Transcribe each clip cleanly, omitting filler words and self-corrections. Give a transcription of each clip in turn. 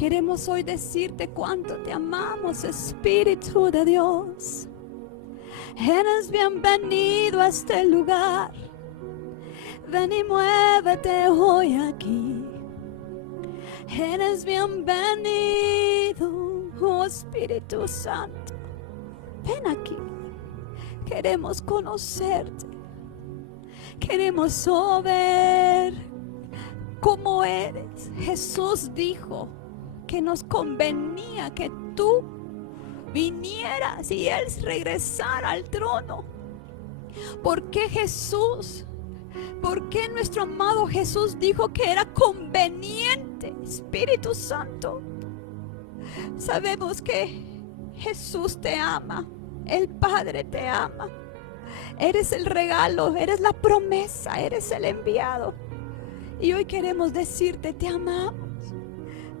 Queremos hoy decirte cuánto te amamos, Espíritu de Dios. Eres bienvenido a este lugar. Ven y muévete hoy aquí. Eres bienvenido, oh Espíritu Santo. Ven aquí. Queremos conocerte. Queremos ver cómo eres. Jesús dijo que nos convenía que tú vinieras y Él regresara al trono. ¿Por qué Jesús? ¿Por qué nuestro amado Jesús dijo que era conveniente? Espíritu Santo, sabemos que Jesús te ama, el Padre te ama. Eres el regalo, eres la promesa, eres el enviado. Y hoy queremos decirte, te amamos.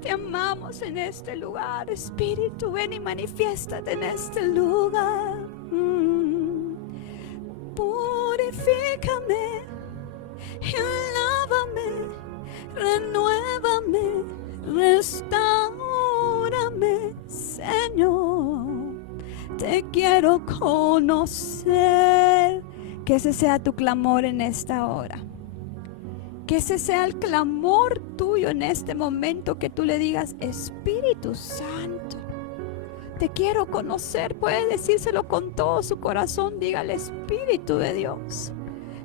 Te amamos en este lugar, Espíritu, ven y manifiéstate en este lugar. Purifícame y lávame, renuévame, restaurame, Señor. Te quiero conocer. Que ese sea tu clamor en esta hora. Que ese sea el clamor tuyo en este momento, que tú le digas, Espíritu Santo, te quiero conocer. Puede decírselo con todo su corazón. Dígale, Espíritu de Dios,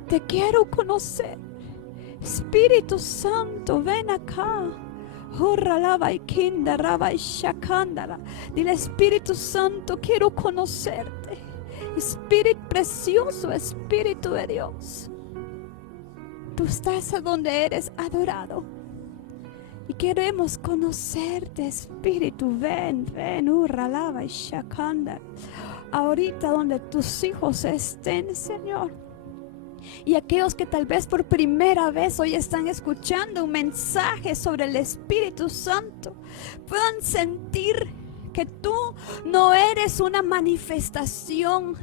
te quiero conocer. Espíritu Santo, ven acá. Dile, Espíritu Santo, quiero conocerte. Espíritu precioso, Espíritu de Dios, tú estás a donde eres adorado y queremos conocerte, Espíritu. Ven, ahorita donde tus hijos estén, Señor. Y aquellos que tal vez por primera vez hoy están escuchando un mensaje sobre el Espíritu Santo, puedan sentir que tú no eres una manifestación,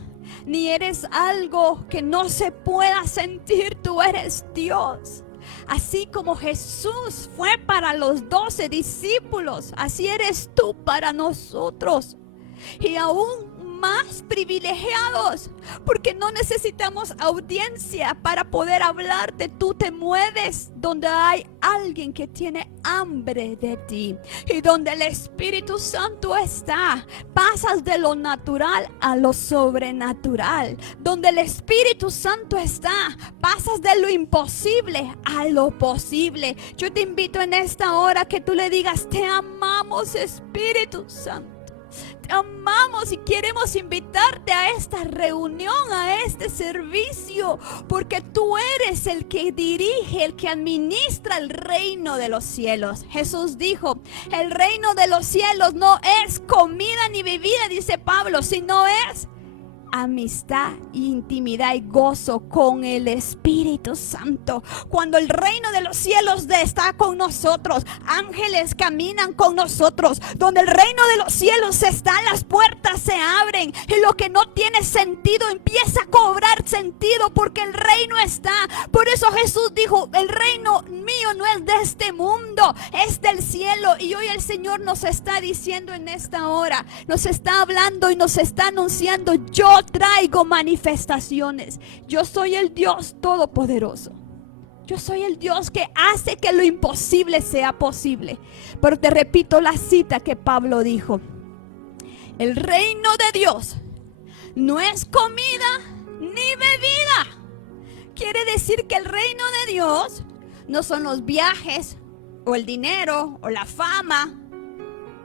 ni eres algo que no se pueda sentir. Tú eres Dios. Así como Jesús fue para los 12 discípulos, así eres tú para nosotros. Y aún más privilegiados, porque no necesitamos audiencia para poder hablarte. Tú te mueves donde hay alguien que tiene hambre de ti, y donde el Espíritu Santo está, pasas de lo natural a lo sobrenatural. Donde el Espíritu Santo está, pasas de lo imposible a lo posible. Yo te invito en esta hora que tú le digas, te amamos, Espíritu Santo. Te amamos y queremos invitarte a esta reunión, a este servicio, porque tú eres el que dirige, el que administra el reino de los cielos. Jesús dijo, el reino de los cielos no es comida ni bebida, dice Pablo, sino es amistad, intimidad y gozo con el Espíritu Santo. Cuando el reino de los cielos está con nosotros, ángeles caminan con nosotros. Donde el reino de los cielos está, las puertas se abren y lo que no tiene sentido empieza a cobrar sentido, porque el reino está. Por eso Jesús dijo, el reino mío no es de este mundo, es del cielo. Y hoy el Señor nos está diciendo en esta hora, nos está hablando y nos está anunciando, yo traigo manifestaciones. Yo soy el Dios todopoderoso. Yo soy el Dios que hace que lo imposible sea posible. Pero te repito la cita que Pablo dijo: el reino de Dios no es comida ni bebida. Quiere decir que el reino de Dios no son los viajes o el dinero o la fama,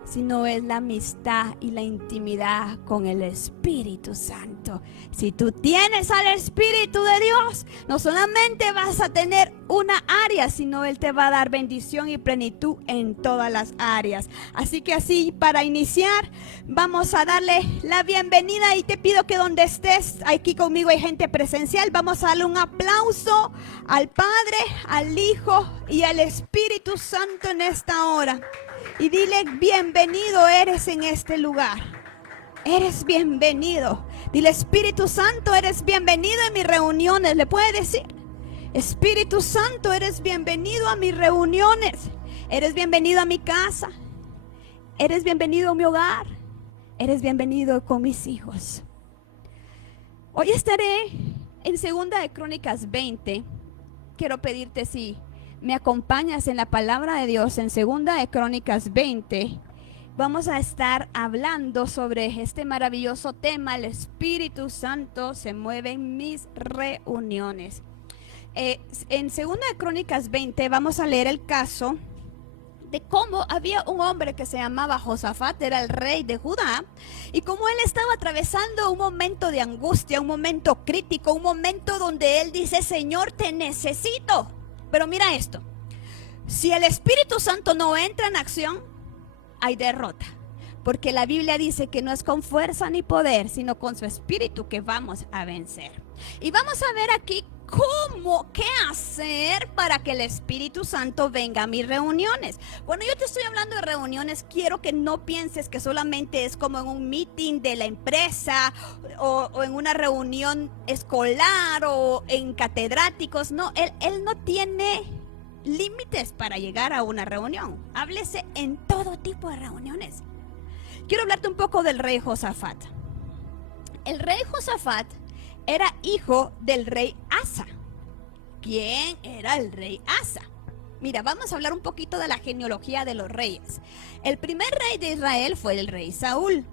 sino es la amistad y la intimidad con el Espíritu Santo. Si tú tienes al Espíritu de Dios, no solamente vas a tener una área, sino Él te va a dar bendición y plenitud en todas las áreas. Así que así, para iniciar, vamos a darle la bienvenida, y te pido que donde estés, aquí conmigo hay gente presencial, vamos a darle un aplauso al Padre, al Hijo y al Espíritu Santo en esta hora. Y dile, bienvenido eres en este lugar. Eres bienvenido. Dile, Espíritu Santo, eres bienvenido en mis reuniones. ¿Le puede decir? Espíritu Santo, eres bienvenido a mis reuniones. Eres bienvenido a mi casa. Eres bienvenido a mi hogar. Eres bienvenido con mis hijos. Hoy estaré en Segunda de Crónicas 20. Quiero pedirte si me acompañas en la palabra de Dios en Segunda de Crónicas 20. Vamos a estar hablando sobre este maravilloso tema. El Espíritu Santo se mueve en mis reuniones. En Segunda de Crónicas 20 vamos a leer el caso de cómo había un hombre que se llamaba Josafat, era el rey de Judá, y cómo él estaba atravesando un momento de angustia, un momento crítico, un momento donde él dice: Señor, te necesito. Pero mira esto, si el Espíritu Santo no entra en acción, hay derrota, porque la Biblia dice que no es con fuerza ni poder, sino con su Espíritu que vamos a vencer. Y vamos a ver aquí qué hacer para que el Espíritu Santo venga a mis reuniones. Cuando yo te estoy hablando de reuniones, quiero que no pienses que solamente es como en un meeting de la empresa o en una reunión escolar o en catedráticos. No, él no tiene límites para llegar a una reunión. Háblese en todo tipo de reuniones. Quiero hablarte un poco del rey Josafat. El rey Josafat era hijo del rey Asa. ¿Quién era el rey Asa? Mira, vamos a hablar un poquito de la genealogía de los reyes. El primer rey de Israel fue el rey Saúl.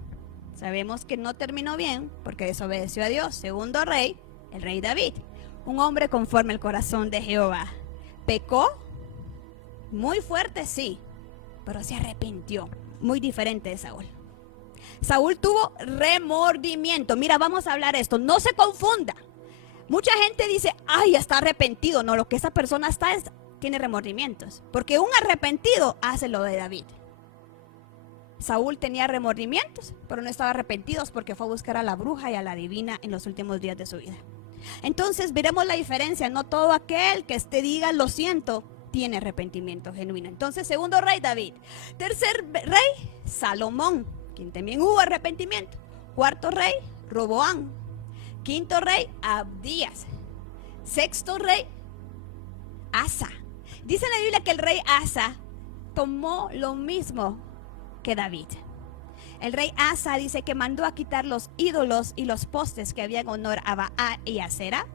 Sabemos que no terminó bien porque desobedeció a Dios. Segundo rey, el rey David, un hombre conforme al corazón de Jehová. Pecó muy fuerte, sí, pero se arrepintió. Muy diferente de Saúl. Saúl tuvo remordimiento. Mira, vamos a hablar esto, no se confunda. Mucha gente dice: ay, está arrepentido. No, lo que esa persona tiene remordimientos, porque un arrepentido hace lo de David. Saúl tenía remordimientos, pero no estaba arrepentido porque fue a buscar a la bruja y a la divina en los últimos días de su vida. Entonces veremos la diferencia. No todo aquel que diga lo siento tiene arrepentimiento genuino. Entonces, segundo rey, David. Tercer rey, Salomón, quien también hubo arrepentimiento. Cuarto rey, Roboán. Quinto rey, Abdías. Sexto rey, Asa. Dice en la Biblia que el rey Asa tomó lo mismo que David. El rey Asa dice que mandó a quitar los ídolos y los postes que había en honor a Baal y a Sera.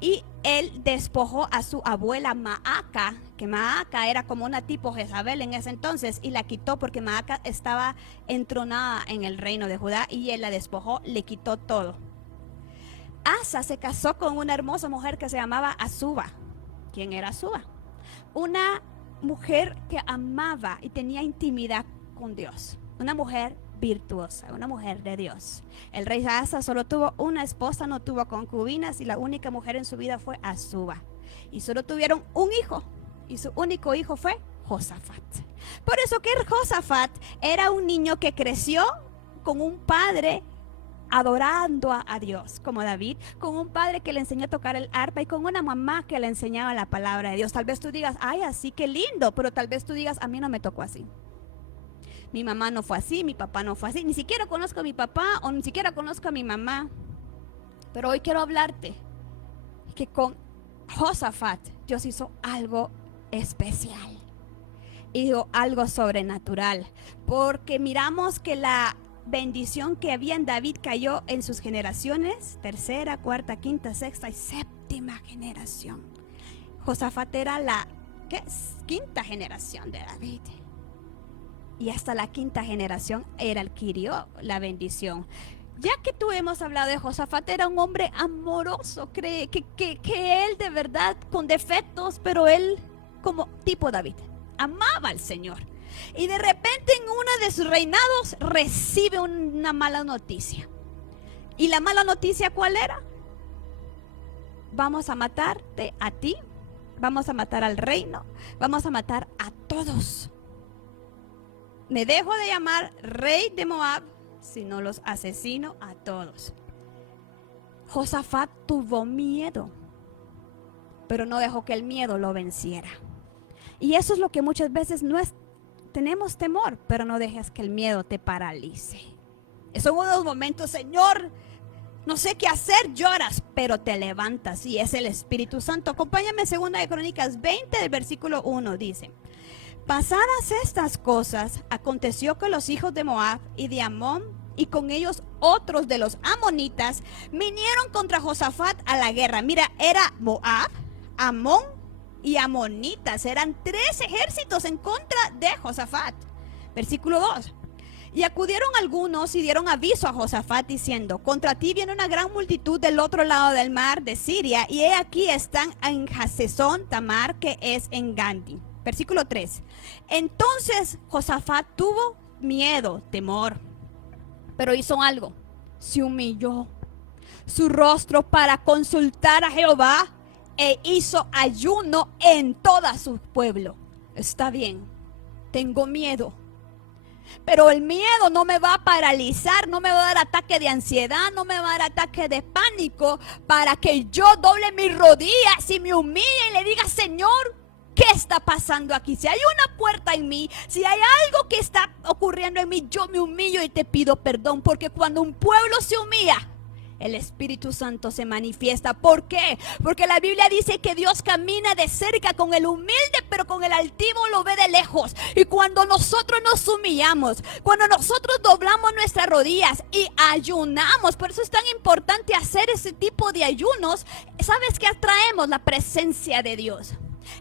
Y él despojó a su abuela Maaca, que Maaca era como una tipo Jezabel en ese entonces, y la quitó porque Maaca estaba entronada en el reino de Judá, y él la despojó, le quitó todo. Asa se casó con una hermosa mujer que se llamaba Azuba. ¿Quién era Azuba? Una mujer que amaba y tenía intimidad con Dios. Una mujer virtuosa, una mujer de Dios. El rey Asa solo tuvo una esposa, no tuvo concubinas, y la única mujer en su vida fue Azuba. Y solo tuvieron un hijo, y su único hijo fue Josafat. Por eso que Josafat era un niño que creció con un padre adorando a Dios, como David, con un padre que le enseñó a tocar el arpa y con una mamá que le enseñaba la palabra de Dios. Tal vez tú digas: ay, así que lindo, pero tal vez tú digas: a mí no me tocó así. Mi mamá no fue así, mi papá no fue así, ni siquiera conozco a mi papá o ni siquiera conozco a mi mamá. Pero hoy quiero hablarte que con Josafat Dios hizo algo especial, hizo algo sobrenatural, porque miramos que la bendición que había en David cayó en sus generaciones, tercera, cuarta, quinta, sexta y séptima generación. Josafat era la quinta generación de David. Y hasta la quinta generación adquirió la bendición. Ya que tú hemos hablado de Josafat, era un hombre amoroso, cree que él de verdad, con defectos, pero él como tipo David, amaba al Señor. Y de repente en uno de sus reinados recibe una mala noticia. ¿Y la mala noticia cuál era? Vamos a matarte a ti, vamos a matar al reino, vamos a matar a todos. Me dejo de llamar rey de Moab, sino los asesino a todos. Josafat tuvo miedo, pero no dejó que el miedo lo venciera. Y eso es lo que muchas veces tenemos temor, pero no dejes que el miedo te paralice. Son unos momentos, Señor, no sé qué hacer, lloras, pero te levantas, y es el Espíritu Santo. Acompáñame en 2 de Crónicas 20, del versículo 1, dice: Pasadas estas cosas, aconteció que los hijos de Moab y de Amón, y con ellos otros de los amonitas, vinieron contra Josafat a la guerra. Mira, era Moab, Amón y amonitas. Eran 3 ejércitos en contra de Josafat. Versículo 2. Y acudieron algunos y dieron aviso a Josafat diciendo: contra ti viene una gran multitud del otro lado del mar de Siria, y he aquí están en Hasezón Tamar, que es en Gandi. Versículo 3. Entonces Josafat tuvo miedo, temor, pero hizo algo. Se humilló su rostro para consultar a Jehová e hizo ayuno en todo su pueblo. Está bien, tengo miedo, pero el miedo no me va a paralizar, no me va a dar ataque de ansiedad, no me va a dar ataque de pánico, para que yo doble mis rodillas y me humille y le diga: Señor, ¿qué está pasando aquí? Si hay una puerta en mí, si hay algo que está ocurriendo en mí, yo me humillo y te pido perdón. Porque cuando un pueblo se humilla, el Espíritu Santo se manifiesta. ¿Por qué? Porque la Biblia dice que Dios camina de cerca con el humilde, pero con el altivo lo ve de lejos. Y cuando nosotros nos humillamos, cuando nosotros doblamos nuestras rodillas y ayunamos, por eso es tan importante hacer ese tipo de ayunos, ¿sabes qué? Atraemos la presencia de Dios.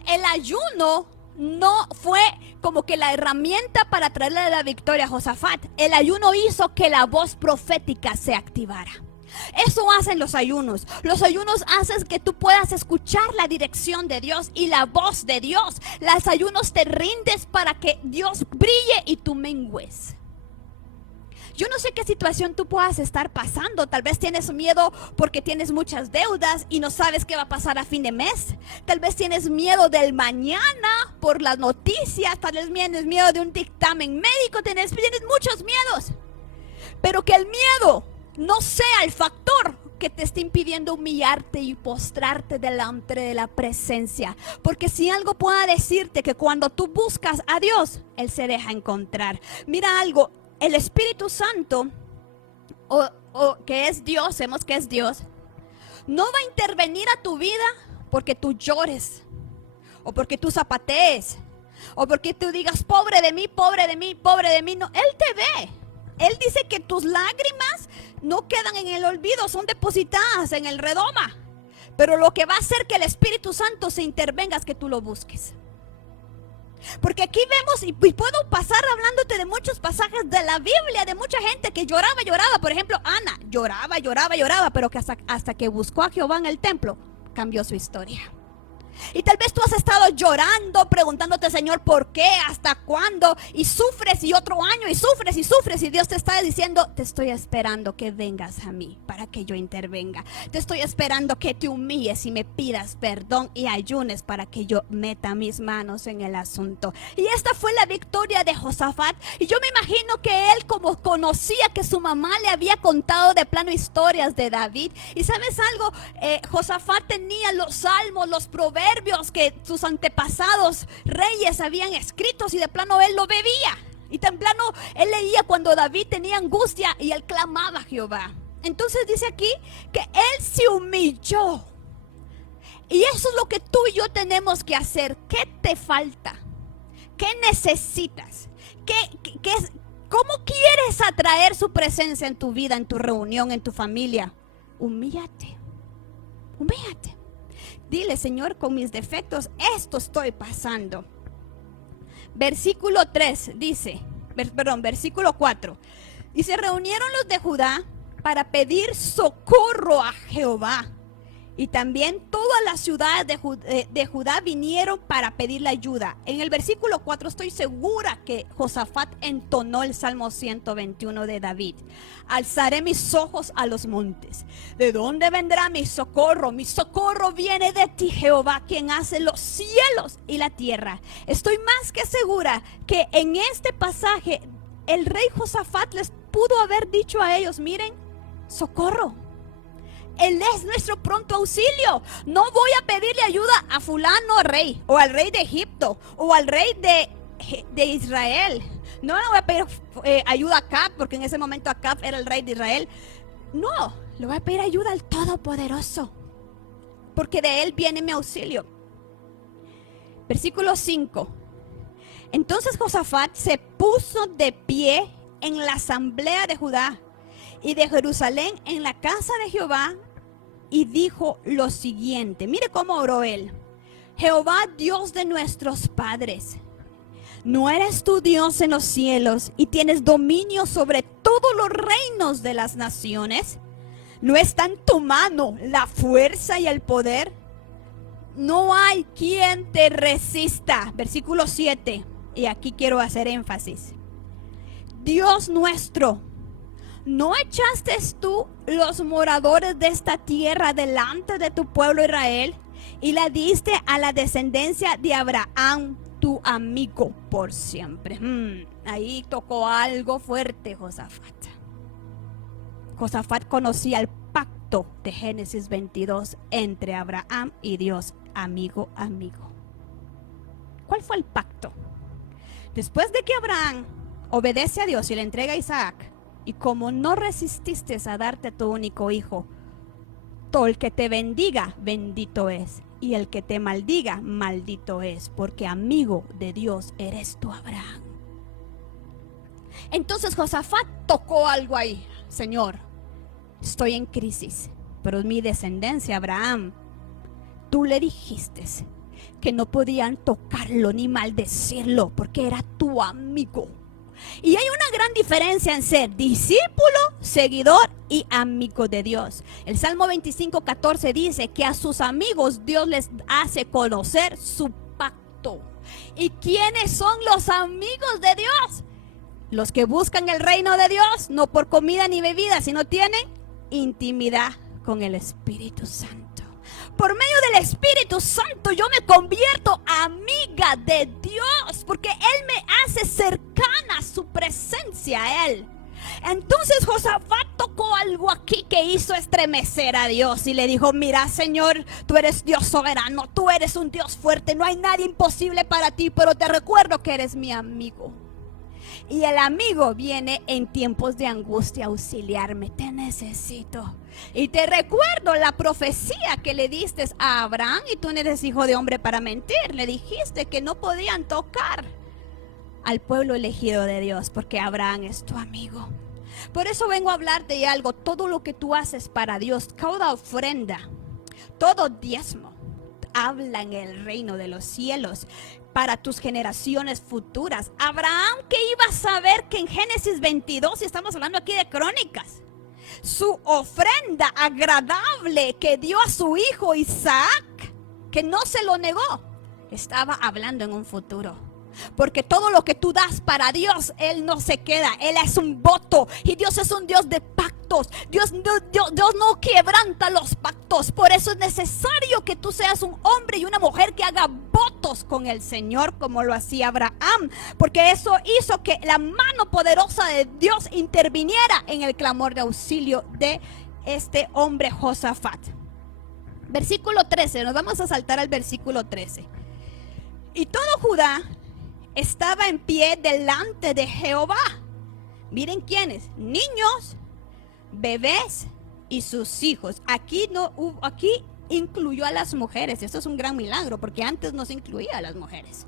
El ayuno no fue como que la herramienta para traerle la victoria a Josafat. El ayuno hizo que la voz profética se activara. Eso hacen los ayunos. Los ayunos hacen que tú puedas escuchar la dirección de Dios y la voz de Dios. Los ayunos te rindes para que Dios brille y tú mengues. Yo no sé qué situación tú puedas estar pasando. Tal vez tienes miedo porque tienes muchas deudas y no sabes qué va a pasar a fin de mes. Tal vez tienes miedo del mañana por las noticias. Tal vez tienes miedo de un dictamen médico. Tienes muchos miedos. Pero que el miedo no sea el factor que te esté impidiendo humillarte y postrarte delante de la presencia. Porque si algo pueda decirte, que cuando tú buscas a Dios, Él se deja encontrar. Mira algo. El Espíritu Santo, o que es Dios, sabemos que es Dios, no va a intervenir a tu vida porque tú llores, o porque tú zapatees, o porque tú digas: pobre de mí, pobre de mí, pobre de mí. No, Él te ve. Él dice que tus lágrimas no quedan en el olvido, son depositadas en el redoma. Pero lo que va a hacer que el Espíritu Santo se intervenga es que tú lo busques. Porque aquí vemos, y puedo pasar hablándote de muchos pasajes de la Biblia, de mucha gente que lloraba. Por ejemplo, Ana lloraba, pero que hasta que buscó a Jehová en el templo, cambió su historia. Y tal vez tú has estado llorando, preguntándote: Señor, ¿por qué? ¿Hasta cuándo? Y sufres, y otro año, y sufres, y Dios te está diciendo: te estoy esperando que vengas a mí para que yo intervenga. Te estoy esperando que te humilles y me pidas perdón y ayunes para que yo meta mis manos en el asunto. Y esta fue la victoria de Josafat. Y yo me imagino que él, como conocía que su mamá le había contado de plano historias de David. Y ¿sabes algo? Josafat tenía los salmos, los proverbios que sus antepasados reyes habían escrito, y de plano él lo bebía. Y de plano él leía cuando David tenía angustia y él clamaba a Jehová. Entonces dice aquí que él se humilló. Y eso es lo que tú y yo tenemos que hacer. ¿Qué te falta? ¿Qué necesitas? ¿Cómo quieres atraer su presencia en tu vida, en tu reunión, en tu familia? Humíllate. Humíllate. Dile: Señor, con mis defectos esto estoy pasando. Versículo 3 dice, versículo 4. Y se reunieron los de Judá para pedir socorro a Jehová. Y también todas las ciudades de Judá vinieron para pedirle ayuda. En el versículo 4 estoy segura que Josafat entonó el Salmo 121 de David. Alzaré mis ojos a los montes. ¿De dónde vendrá mi socorro? Mi socorro viene de ti, Jehová, quien hace los cielos y la tierra. Estoy más que segura que en este pasaje el rey Josafat les pudo haber dicho a ellos: miren, socorro. Él es nuestro pronto auxilio. No voy a pedirle ayuda a fulano rey, o al rey de Egipto, o al rey de Israel. No le voy a pedir ayuda a Acab, porque en ese momento Acab era el rey de Israel. No, le voy a pedir ayuda al Todopoderoso, porque de él viene mi auxilio. Versículo 5. Entonces Josafat se puso de pie en la asamblea de Judá y de Jerusalén en la casa de Jehová y dijo lo siguiente. Mire cómo oró él. Jehová, Dios de nuestros padres, ¿no eres tú Dios en los cielos y tienes dominio sobre todos los reinos de las naciones? ¿No está en tu mano la fuerza y el poder? No hay quien te resista. Versículo 7. Y aquí quiero hacer énfasis. Dios nuestro, ¿no echaste tú los moradores de esta tierra delante de tu pueblo Israel y la diste a la descendencia de Abraham, tu amigo, por siempre? Ahí tocó algo fuerte Josafat. Josafat conocía el pacto de Génesis 22 entre Abraham y Dios, amigo. ¿Cuál fue el pacto? Después de que Abraham obedece a Dios y le entrega a Isaac, y como no resististe a darte tu único hijo, todo el que te bendiga, bendito es, y el que te maldiga, maldito es, porque amigo de Dios eres tú, Abraham. Entonces Josafat tocó algo ahí. Señor, estoy en crisis, pero mi descendencia, Abraham, tú le dijiste que no podían tocarlo ni maldecirlo porque era tu amigo. Y hay una gran diferencia en ser discípulo, seguidor y amigo de Dios. El Salmo 25:14 dice que a sus amigos Dios les hace conocer su pacto. ¿Y quiénes son los amigos de Dios? Los que buscan el reino de Dios, no por comida ni bebida, sino tienen intimidad con el Espíritu Santo. Por medio del Espíritu Santo yo me convierto amiga de Dios, porque Él me hace cercana a su presencia a Él. Entonces Josafat tocó algo aquí que hizo estremecer a Dios y le dijo: mira, Señor, tú eres Dios soberano, tú eres un Dios fuerte, no hay nada imposible para ti, pero te recuerdo que eres mi amigo. Y el amigo viene en tiempos de angustia a auxiliarme. Te necesito. Y te recuerdo la profecía que le diste a Abraham, y tú no eres hijo de hombre para mentir. Le dijiste que no podían tocar al pueblo elegido de Dios porque Abraham es tu amigo. Por eso vengo a hablarte de algo. Todo lo que tú haces para Dios, cada ofrenda, todo diezmo, habla en el reino de los cielos para tus generaciones futuras. Abraham, ¿qué iba a saber que en Génesis 22, y estamos hablando aquí de Crónicas, su ofrenda agradable que dio a su hijo Isaac, que no se lo negó, estaba hablando en un futuro? Porque todo lo que tú das para Dios, Él no se queda. Él es un voto. Y Dios es un Dios de pactos. Dios no quebranta los pactos. Por eso es necesario que tú seas un hombre y una mujer que haga votos con el Señor, como lo hacía Abraham. Porque eso hizo que la mano poderosa de Dios interviniera en el clamor de auxilio de este hombre Josafat. Versículo 13. Nos vamos a saltar al versículo 13. Y todo Judá estaba en pie delante de Jehová. Miren quiénes: niños, bebés y sus hijos. Aquí incluyó a las mujeres. Esto es un gran milagro, porque antes no se incluía a las mujeres.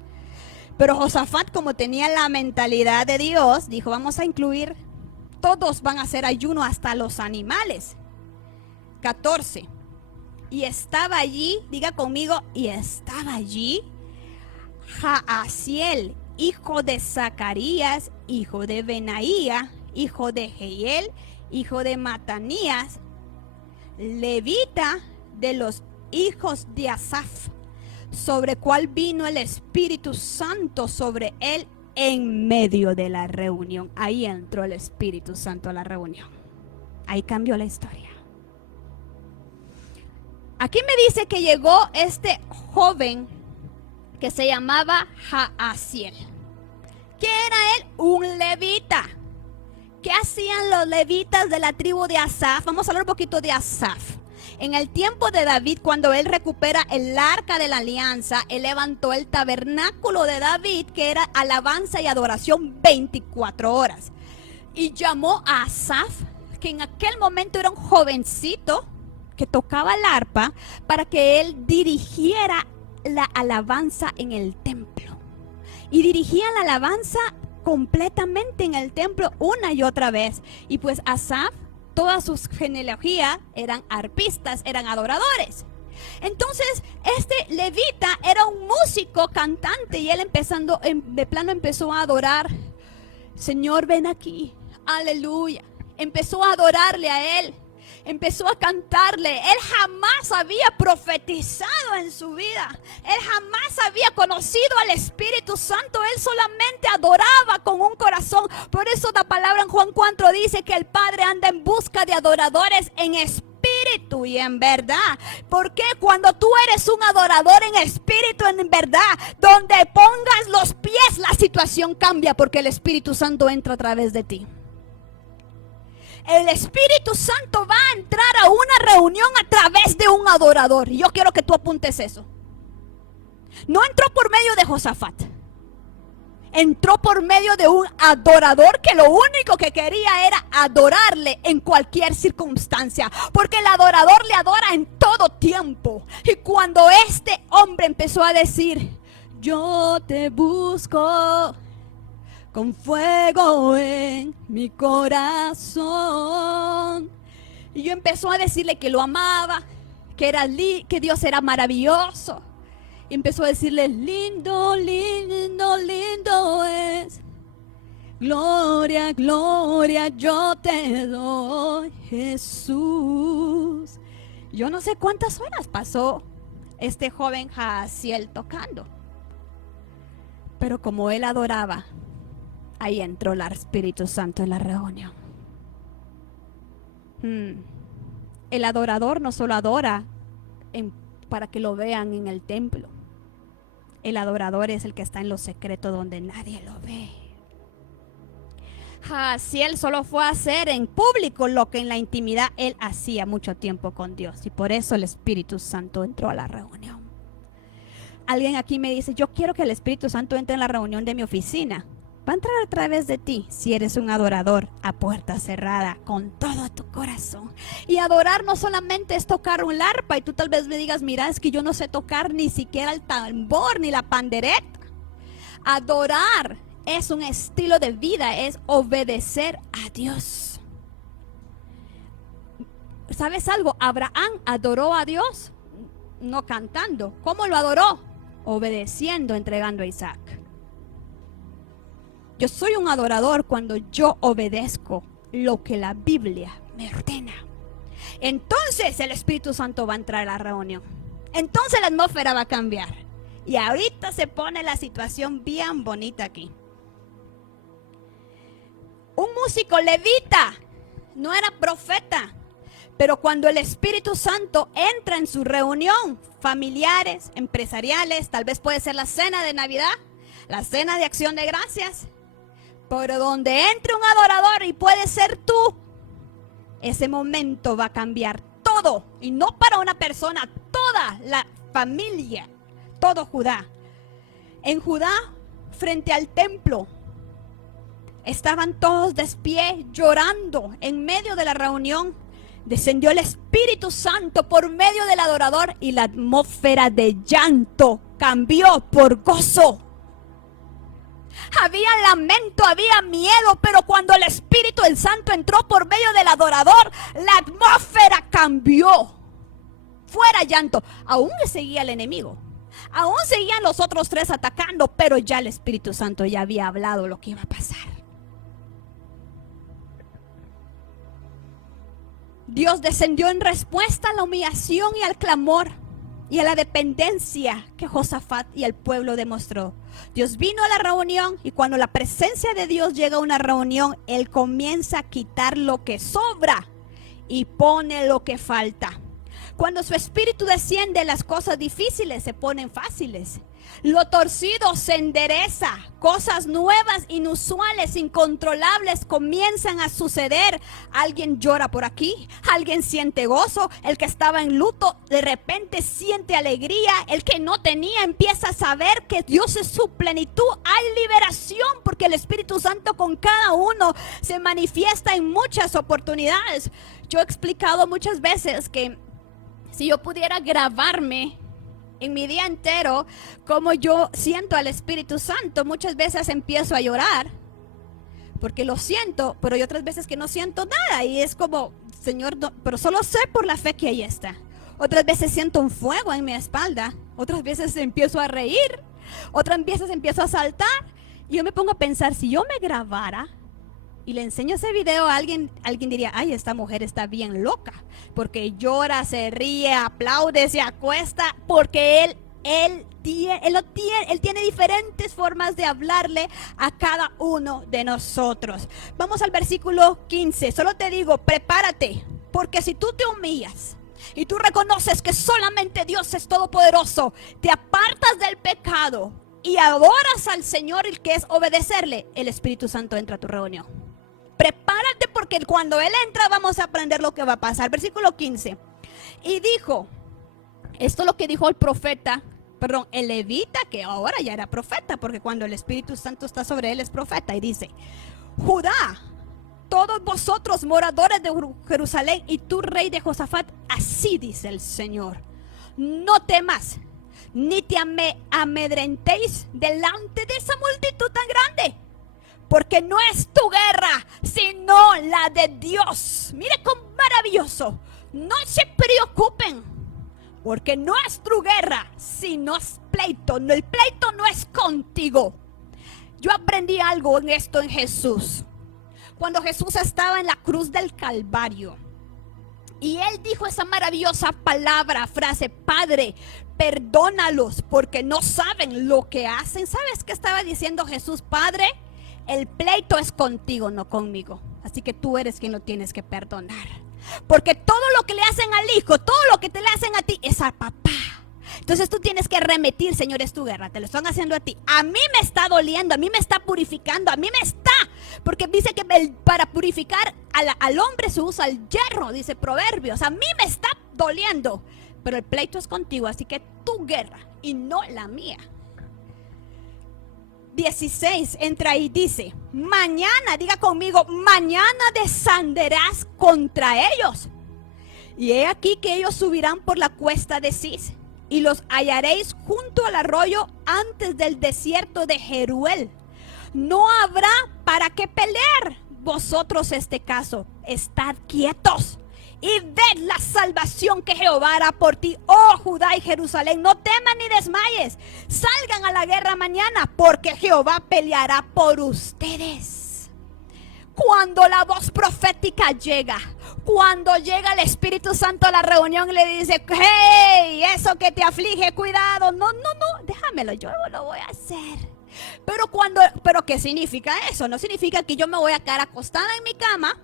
Pero Josafat, como tenía la mentalidad de Dios, dijo: vamos a incluir, todos van a hacer ayuno, hasta los animales. 14. Y estaba allí, diga conmigo, y estaba allí Jaasiel, hijo de Zacarías, hijo de Benaía, hijo de Jehiel, hijo de Matanías, levita de los hijos de Asaf, sobre cual vino el Espíritu Santo sobre él en medio de la reunión. Ahí entró el Espíritu Santo a la reunión. Ahí cambió la historia. Aquí me dice que llegó este joven que se llamaba Jaasiel. ¿Qué era él? Un levita. ¿Qué hacían los levitas de la tribu de Asaf? Vamos a hablar un poquito de Asaf. En el tiempo de David, cuando él recupera el arca de la alianza, él levantó el tabernáculo de David, que era alabanza y adoración 24 horas. Y llamó a Asaf, que en aquel momento era un jovencito que tocaba el arpa, para que él dirigiera la alabanza en el templo. y dirigían la alabanza completamente en el templo una y otra vez. Y pues Asaf, toda su genealogía eran arpistas, eran adoradores. Entonces este levita era un músico cantante y él de plano empezó a adorar. Señor, ven aquí, aleluya. Empezó a adorarle a él, empezó a cantarle. Él jamás había profetizado en su vida, él jamás había conocido al Espíritu Santo. Él solamente adoraba con un corazón. Por eso la palabra en Juan 4 dice que el Padre anda en busca de adoradores en espíritu y en verdad. Porque cuando tú eres un adorador en espíritu, en verdad, donde pongas los pies, la situación cambia, porque el Espíritu Santo entra a través de ti. El Espíritu Santo va a entrar a una reunión a través de un adorador. Y yo quiero que tú apuntes eso. No entró por medio de Josafat. Entró por medio de un adorador que lo único que quería era adorarle en cualquier circunstancia. Porque el adorador le adora en todo tiempo. Y cuando este hombre empezó a decir: yo te busco con fuego en mi corazón. Y yo empezó a decirle que lo amaba, que Dios era maravilloso. Y empezó a decirle: lindo, lindo, lindo es. Gloria, gloria yo te doy, Jesús. Yo no sé cuántas horas pasó este joven Jaasiel tocando. Pero como él adoraba, ahí entró el Espíritu Santo en la reunión. El adorador no solo adora para que lo vean en el templo. El adorador es el que está en lo secreto donde nadie lo ve. Jaasiel solo fue a hacer en público lo que en la intimidad él hacía mucho tiempo con Dios. Y por eso el Espíritu Santo entró a la reunión. Alguien aquí me dice: yo quiero que el Espíritu Santo entre en la reunión de mi oficina. Va a entrar a través de ti si eres un adorador a puerta cerrada con todo tu corazón. Y adorar no solamente es tocar un arpa. Y tú tal vez me digas: mira, es que yo no sé tocar ni siquiera el tambor ni la pandereta. Adorar es un estilo de vida, es obedecer a Dios. ¿Sabes algo? Abraham adoró a Dios no cantando. ¿Cómo lo adoró? Obedeciendo, entregando a Isaac. Yo soy un adorador cuando yo obedezco lo que la Biblia me ordena. Entonces el Espíritu Santo va a entrar a la reunión. Entonces la atmósfera va a cambiar. Y ahorita se pone la situación bien bonita aquí. Un músico levita, no era profeta. Pero cuando el Espíritu Santo entra en su reunión, familiares, empresariales, tal vez puede ser la cena de Navidad, la cena de Acción de Gracias. Pero donde entre un adorador, y puede ser tú, ese momento va a cambiar todo. Y no para una persona, toda la familia, todo Judá. En Judá, frente al templo, estaban todos de pie llorando. En medio de la reunión descendió el Espíritu Santo por medio del adorador y la atmósfera de llanto cambió por gozo. Había lamento, había miedo, pero cuando el Espíritu del Santo entró por medio del adorador, la atmósfera cambió. Fuera llanto. Aún seguía el enemigo, aún seguían los otros tres atacando, pero ya el Espíritu Santo ya había hablado lo que iba a pasar. Dios descendió en respuesta a la humillación y al clamor y a la dependencia que Josafat y el pueblo demostró. Dios vino a la reunión, y cuando la presencia de Dios llega a una reunión, Él comienza a quitar lo que sobra y pone lo que falta. Cuando su espíritu desciende, las cosas difíciles se ponen fáciles. Lo torcido se endereza. Cosas nuevas, inusuales, incontrolables comienzan a suceder. Alguien llora por aquí, alguien siente gozo. El que estaba en luto de repente siente alegría. El que no tenía empieza a saber que Dios es su plenitud. Hay liberación porque el Espíritu Santo con cada uno se manifiesta en muchas oportunidades. Yo he explicado muchas veces que si yo pudiera grabarme en mi día entero, como yo siento al Espíritu Santo. Muchas veces empiezo a llorar porque lo siento, pero hay otras veces que no siento nada y es como, Señor, no, pero solo sé por la fe que ahí está. Otras veces siento un fuego en mi espalda, otras veces empiezo a reír, otras veces empiezo a saltar y yo me pongo a pensar, si yo me grabara y le enseño ese video a alguien, alguien diría, ay, esta mujer está bien loca, porque llora, se ríe, aplaude, se acuesta, porque él tiene diferentes formas de hablarle a cada uno de nosotros. Vamos al versículo 15. Solo te digo, prepárate, porque si tú te humillas y tú reconoces que solamente Dios es todopoderoso, te apartas del pecado y adoras al Señor, el que es obedecerle, el Espíritu Santo entra a tu reunión. Prepárate, porque cuando Él entra vamos a aprender lo que va a pasar. Versículo 15. Y dijo, esto es lo que dijo el profeta, el levita, que ahora ya era profeta, porque cuando el Espíritu Santo está sobre él es profeta. Y dice, Judá, todos vosotros moradores de Jerusalén y tú rey de Josafat, así dice el Señor, no temas ni te amedrentéis delante de esa multitud tan grande, porque no es tu guerra, sino la de Dios. Mire cómo maravilloso. No se preocupen, porque no es tu guerra, sino es pleito. El pleito no es contigo. Yo aprendí algo en esto en Jesús. Cuando Jesús estaba en la cruz del Calvario, y Él dijo esa maravillosa palabra, frase, Padre, perdónalos, porque no saben lo que hacen. ¿Sabes qué estaba diciendo Jesús? Padre, el pleito es contigo, no conmigo. Así que tú eres quien lo tienes que perdonar. Porque todo lo que le hacen al hijo, todo lo que te le hacen a ti, es al papá. Entonces tú tienes que remitir, Señor, es tu guerra, te lo están haciendo a ti. A mí me está doliendo, a mí me está purificando, a mí me está. Porque dice que para purificar al hombre se usa el hierro, dice Proverbios. A mí me está doliendo, pero el pleito es contigo, así que tu guerra y no la mía. 16 entra y dice, mañana, diga conmigo, mañana descenderás contra ellos. Y he aquí que ellos subirán por la cuesta de Cis, y los hallaréis junto al arroyo antes del desierto de Jeruel. No habrá para qué pelear vosotros este caso. Estad quietos y ved la salvación que Jehová hará por ti, oh Judá y Jerusalén. No teman ni desmayes. Salgan a la guerra mañana, porque Jehová peleará por ustedes. Cuando la voz profética llega, cuando llega el Espíritu Santo a la reunión y le dice, hey, eso que te aflige, cuidado. No, déjamelo, yo lo voy a hacer. Pero ¿qué significa eso? No significa que yo me voy a quedar acostada en mi cama.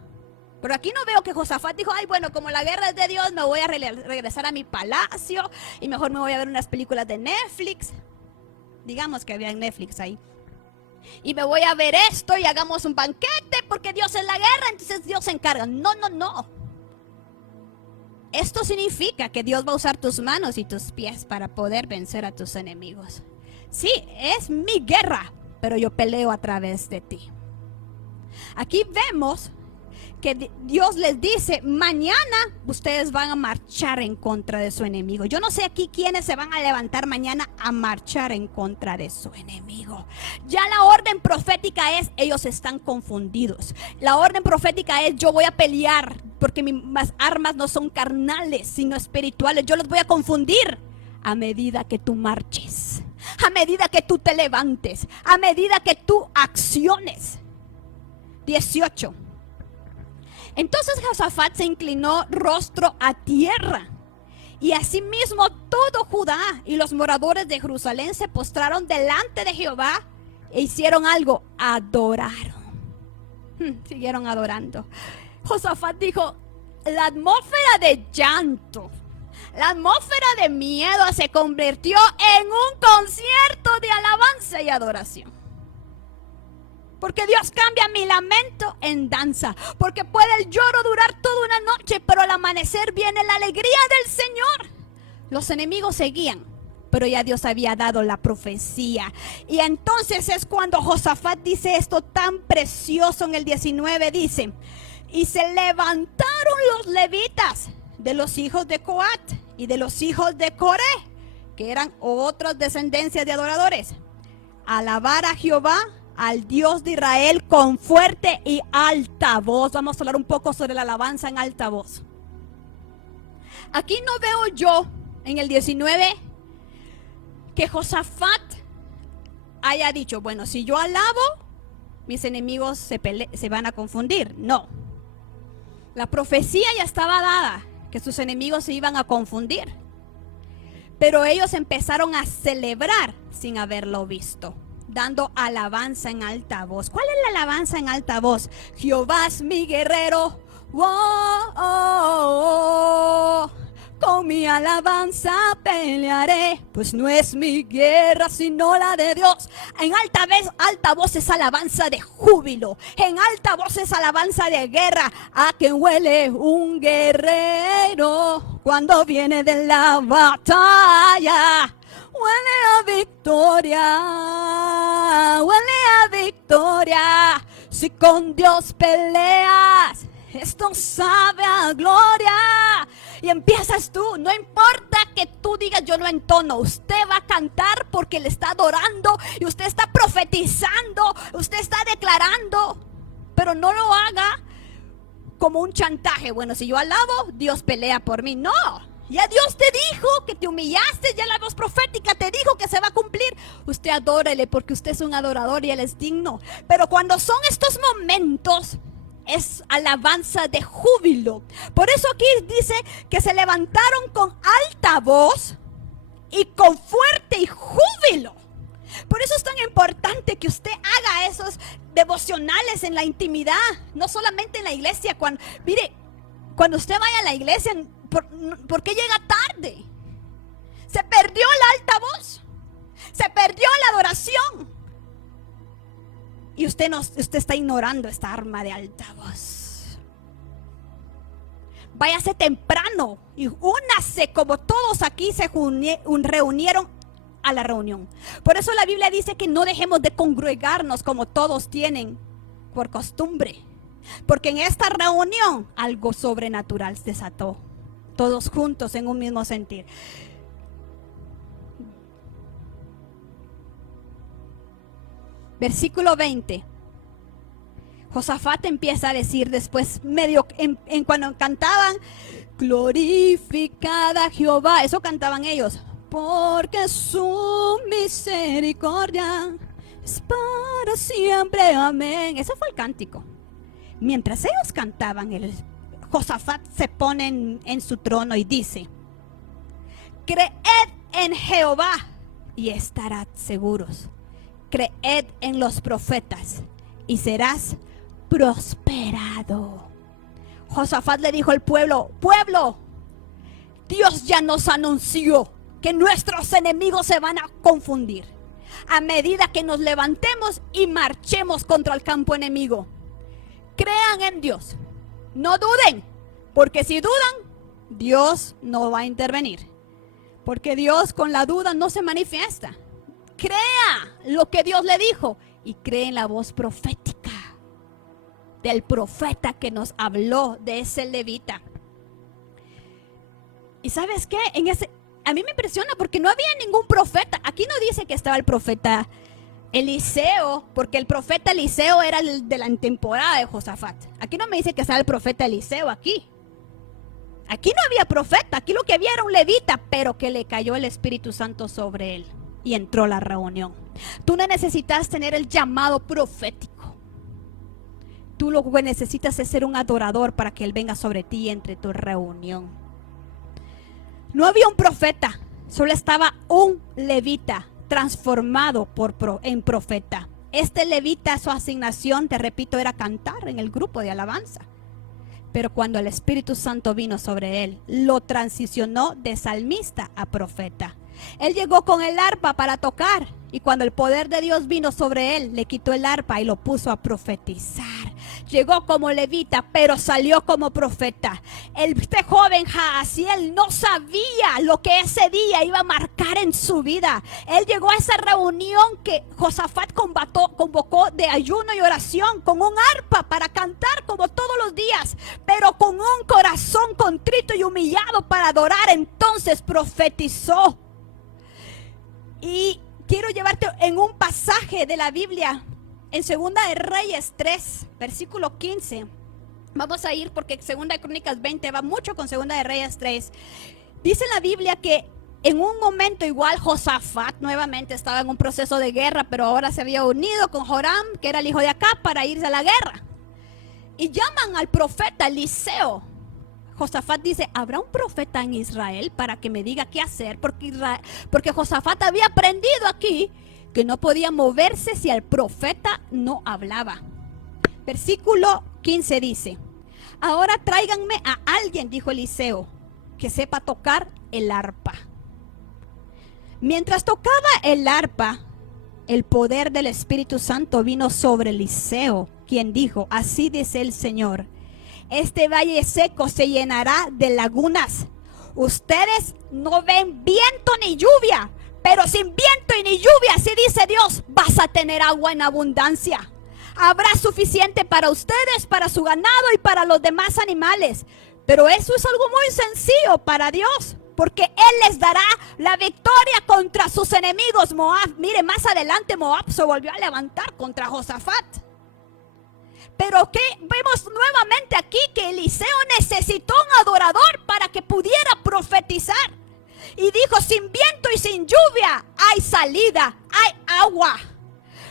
Pero aquí no veo que Josafat dijo, ay, bueno, como la guerra es de Dios, me voy a regresar a mi palacio y mejor me voy a ver unas películas de Netflix. Digamos que había Netflix ahí. Y me voy a ver esto y hagamos un banquete porque Dios es la guerra, entonces Dios se encarga. No. Esto significa que Dios va a usar tus manos y tus pies para poder vencer a tus enemigos. Sí, es mi guerra, pero yo peleo a través de ti. Aquí vemos que Dios les dice, mañana ustedes van a marchar en contra de su enemigo. Yo no sé aquí quiénes se van a levantar mañana a marchar en contra de su enemigo. Ya la orden profética es, ellos están confundidos. La orden profética es, yo voy a pelear porque mis armas no son carnales, sino espirituales. Yo los voy a confundir a medida que tú marches, a medida que tú te levantes, a medida que tú acciones. 18. Entonces Josafat se inclinó rostro a tierra, y asimismo todo Judá y los moradores de Jerusalén se postraron delante de Jehová e hicieron algo, adoraron. Siguieron adorando. Josafat dijo, la atmósfera de llanto, la atmósfera de miedo se convirtió en un concierto de alabanza y adoración. Porque Dios cambia mi lamento en danza. Porque puede el lloro durar toda una noche, pero al amanecer viene la alegría del Señor. Los enemigos seguían, pero ya Dios había dado la profecía. Y entonces es cuando Josafat dice esto tan precioso en el 19. Dice, y se levantaron los levitas de los hijos de Coat y de los hijos de Coré, que eran otras descendencias de adoradores. Alabar a Jehová, al Dios de Israel, con fuerte y alta voz. Vamos a hablar un poco sobre la alabanza en alta voz. Aquí no veo yo en el 19 que Josafat haya dicho, bueno, si yo alabo, mis enemigos se van a confundir. No. La profecía ya estaba dada, que sus enemigos se iban a confundir. Pero ellos empezaron a celebrar sin haberlo visto, dando alabanza en alta voz. ¿Cuál es la alabanza en alta voz? Jehová es mi guerrero. Oh, oh, oh. Con mi alabanza pelearé, pues no es mi guerra sino la de Dios. En alta voz es alabanza de júbilo. En alta voz es alabanza de guerra. A quien huele un guerrero cuando viene de la batalla. Huele a victoria, huele a victoria. Si con Dios peleas, esto sabe a gloria. Y empiezas tú, no importa que tú digas yo no entono, usted va a cantar porque le está adorando y usted está profetizando, usted está declarando, pero no lo haga como un chantaje. Bueno, si yo alabo, Dios pelea por mí. No, ya Dios te dijo que te humillaste, ya la voz profética te dijo que se va a cumplir. Usted adórele porque usted es un adorador y Él es digno. Pero cuando son estos momentos, es alabanza de júbilo. Por eso aquí dice que se levantaron con alta voz y con fuerte y júbilo. Por eso es tan importante que usted haga esos devocionales en la intimidad, no solamente en la iglesia. Mire, cuando usted vaya a la iglesia, ¿por qué llega tarde? Se perdió la alta voz, se perdió la adoración. Y usted está ignorando esta arma de alta voz. Váyase temprano y únase como todos aquí se reunieron a la reunión. Por eso la Biblia dice que no dejemos de congregarnos como todos tienen por costumbre. Porque en esta reunión algo sobrenatural se desató. Todos juntos en un mismo sentir. Versículo 20. Josafat empieza a decir después, cuando cantaban, glorificad a Jehová. Eso cantaban ellos. Porque su misericordia es para siempre. Amén. Ese fue el cántico. Mientras ellos cantaban, Josafat se pone en su trono y dice, creed en Jehová y estarad seguros. Creed en los profetas y serás prosperado. Josafat le dijo al pueblo, Dios ya nos anunció que nuestros enemigos se van a confundir a medida que nos levantemos y marchemos contra el campo enemigo. Crean en Dios, no duden, porque si dudan, Dios no va a intervenir, porque Dios con la duda no se manifiesta. Crea lo que Dios le dijo y cree en la voz profética del profeta que nos habló, de ese levita. ¿Y sabes qué? A mí me impresiona porque no había ningún profeta. Aquí no dice que estaba el profeta Eliseo, porque el profeta Eliseo era el de la temporada de Josafat. Aquí no me dice que estaba el profeta Eliseo aquí. Aquí no había profeta, aquí lo que había era un levita, pero que le cayó el Espíritu Santo sobre él. Y entró a la reunión. Tú no necesitas tener el llamado profético. Tú lo que necesitas es ser un adorador para que Él venga sobre ti y entre tu reunión. No había un profeta, solo estaba un levita transformado en profeta. Este levita, su asignación, te repito, era cantar en el grupo de alabanza. Pero cuando el Espíritu Santo vino sobre él, lo transicionó de salmista a profeta. Él llegó con el arpa para tocar y cuando el poder de Dios vino sobre él, le quitó el arpa y lo puso a profetizar. Llegó como levita, pero salió como profeta. Este joven Jaasiel no sabía lo que ese día iba a marcar en su vida. Él llegó a esa reunión que Josafat convocó de ayuno y oración con un arpa para cantar como todos los días, pero con un corazón contrito y humillado para adorar. Entonces profetizó. Y quiero llevarte en un pasaje de la Biblia, en Segunda de Reyes 3, versículo 15. Vamos a ir porque Segunda de Crónicas 20 va mucho con Segunda de Reyes 3. Dice la Biblia que en un momento igual Josafat nuevamente estaba en un proceso de guerra, pero ahora se había unido con Joram, que era el hijo de Acab, para irse a la guerra. Y llaman al profeta Eliseo. Josafat dice, ¿habrá un profeta en Israel para que me diga qué hacer? Porque Josafat había aprendido aquí que no podía moverse si el profeta no hablaba. Versículo 15 dice, ahora tráiganme a alguien, dijo Eliseo, que sepa tocar el arpa. Mientras tocaba el arpa, el poder del Espíritu Santo vino sobre Eliseo, quien dijo, así dice el Señor, este valle seco se llenará de lagunas. Ustedes no ven viento ni lluvia, pero sin viento y ni lluvia, así dice Dios, vas a tener agua en abundancia. Habrá suficiente para ustedes, para su ganado y para los demás animales. Pero eso es algo muy sencillo para Dios, porque Él les dará la victoria contra sus enemigos Moab. Mire, más adelante Moab se volvió a levantar contra Josafat. Pero que vemos nuevamente aquí que Eliseo necesitó un adorador para que pudiera profetizar. Y dijo, sin viento y sin lluvia hay salida, hay agua.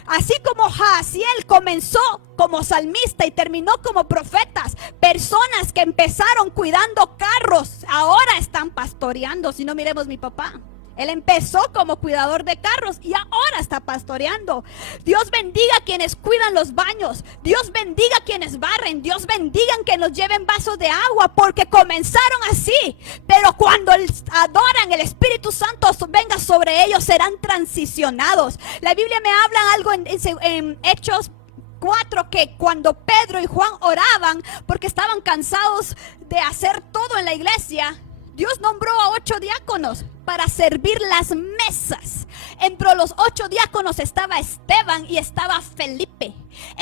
Así como Jaasiel comenzó como salmista y terminó como profetas, personas que empezaron cuidando carros, ahora están pastoreando. Si no, miremos mi papá. Él empezó como cuidador de carros y ahora está pastoreando. Dios bendiga a quienes cuidan los baños. Dios bendiga a quienes barren. Dios bendiga a quienes nos lleven vasos de agua, porque comenzaron así. Pero cuando adoran, el Espíritu Santo venga sobre ellos, serán transicionados. La Biblia me habla algo en Hechos 4, que cuando Pedro y Juan oraban porque estaban cansados de hacer todo en la iglesia, Dios nombró a 8 diáconos para servir las mesas. Entre los 8 diáconos estaba Esteban y estaba Felipe.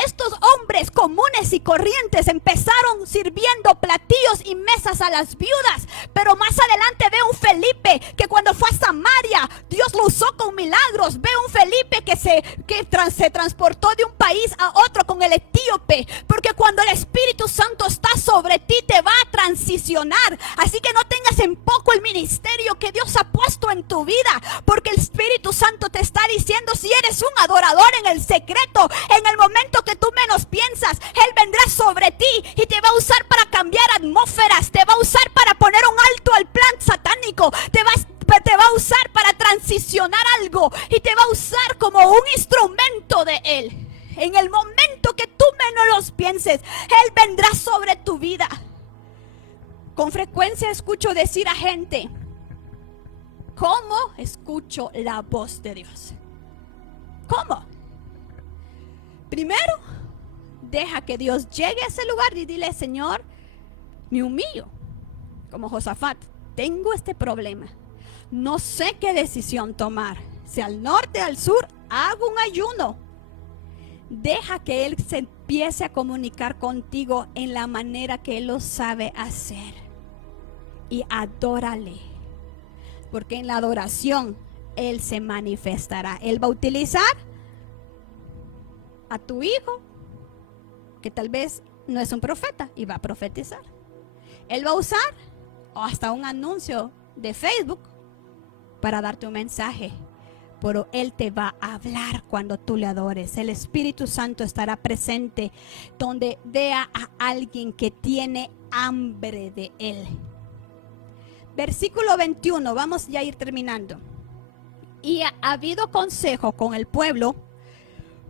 Estos hombres comunes y corrientes empezaron sirviendo platillos y mesas a las viudas. Pero más adelante ve un Felipe que cuando fue a Samaria, Dios lo usó con milagros. Ve un Felipe que se transportó de un país a otro con el etíope. Porque cuando el Espíritu Santo está sobre ti, te va a transicionar. Así que no tengas en poco el ministerio que Dios ha puesto en tu vida, porque el Espíritu Santo te está diciendo, si eres un adorador en el secreto, en el momento que tú menos piensas, Él vendrá sobre ti y te va a usar para cambiar atmósferas, te va a usar para poner un alto al plan satánico, te va a usar para transicionar algo y te va a usar como un instrumento de Él. En el momento que tú menos los pienses, Él vendrá sobre tu vida. Con frecuencia escucho decir a gente, ¿cómo escucho la voz de Dios? ¿Cómo? Primero, deja que Dios llegue a ese lugar y dile, Señor, me humillo. Como Josafat, tengo este problema. No sé qué decisión tomar. Si al norte, al sur, hago un ayuno. Deja que Él se empiece a comunicar contigo en la manera que Él lo sabe hacer. Y adórale. Porque en la adoración Él se manifestará. Él va a utilizar a tu hijo, que tal vez no es un profeta, y va a profetizar. Él va a usar hasta un anuncio de Facebook para darte un mensaje. Pero Él te va a hablar cuando tú le adores. El Espíritu Santo estará presente donde vea a alguien que tiene hambre de Él. Versículo 21, vamos ya a ir terminando. Y ha habido consejo con el pueblo.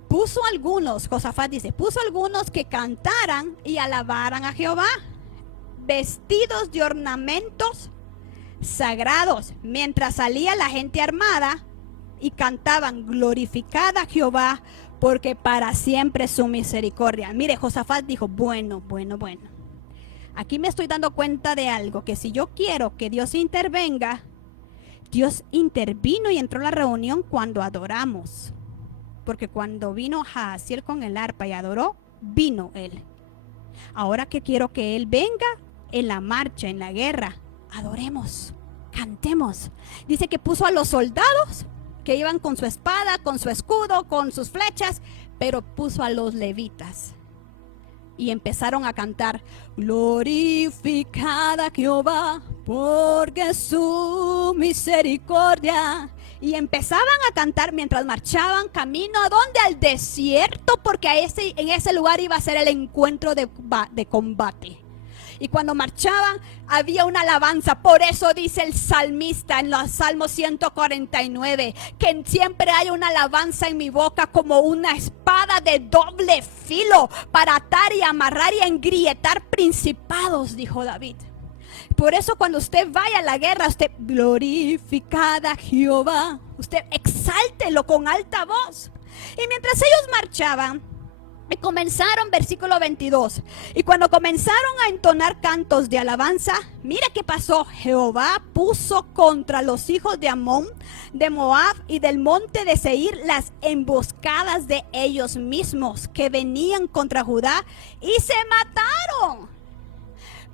Puso algunos, Josafat dice, puso algunos que cantaran y alabaran a Jehová, vestidos de ornamentos sagrados, mientras salía la gente armada y cantaban, glorificad a Jehová, porque para siempre es su misericordia. Mire, Josafat dijo, bueno. Aquí me estoy dando cuenta de algo, que si yo quiero que Dios intervenga, Dios intervino y entró a la reunión cuando adoramos. Porque cuando vino Jaasiel con el arpa y adoró, vino Él. Ahora que quiero que Él venga en la marcha, en la guerra, adoremos, cantemos. Dice que puso a los soldados que iban con su espada, con su escudo, con sus flechas, pero puso a los levitas. Y empezaron a cantar: glorificad a Jehová, porque su misericordia. Y empezaban a cantar mientras marchaban camino a donde, al desierto, porque en ese lugar iba a ser el encuentro de combate. Y cuando marchaban había una alabanza. Por eso dice el salmista en los Salmos 149, que siempre hay una alabanza en mi boca como una espada de doble filo, para atar y amarrar y engrietar principados, dijo David. Por eso cuando usted vaya a la guerra, usted glorificad a Jehová, usted exáltelo con alta voz. Y mientras ellos marchaban, y comenzaron, versículo 22, y cuando comenzaron a entonar cantos de alabanza, mira qué pasó. Jehová puso contra los hijos de Amón, de Moab y del monte de Seir las emboscadas de ellos mismos, que venían contra Judá, y se mataron.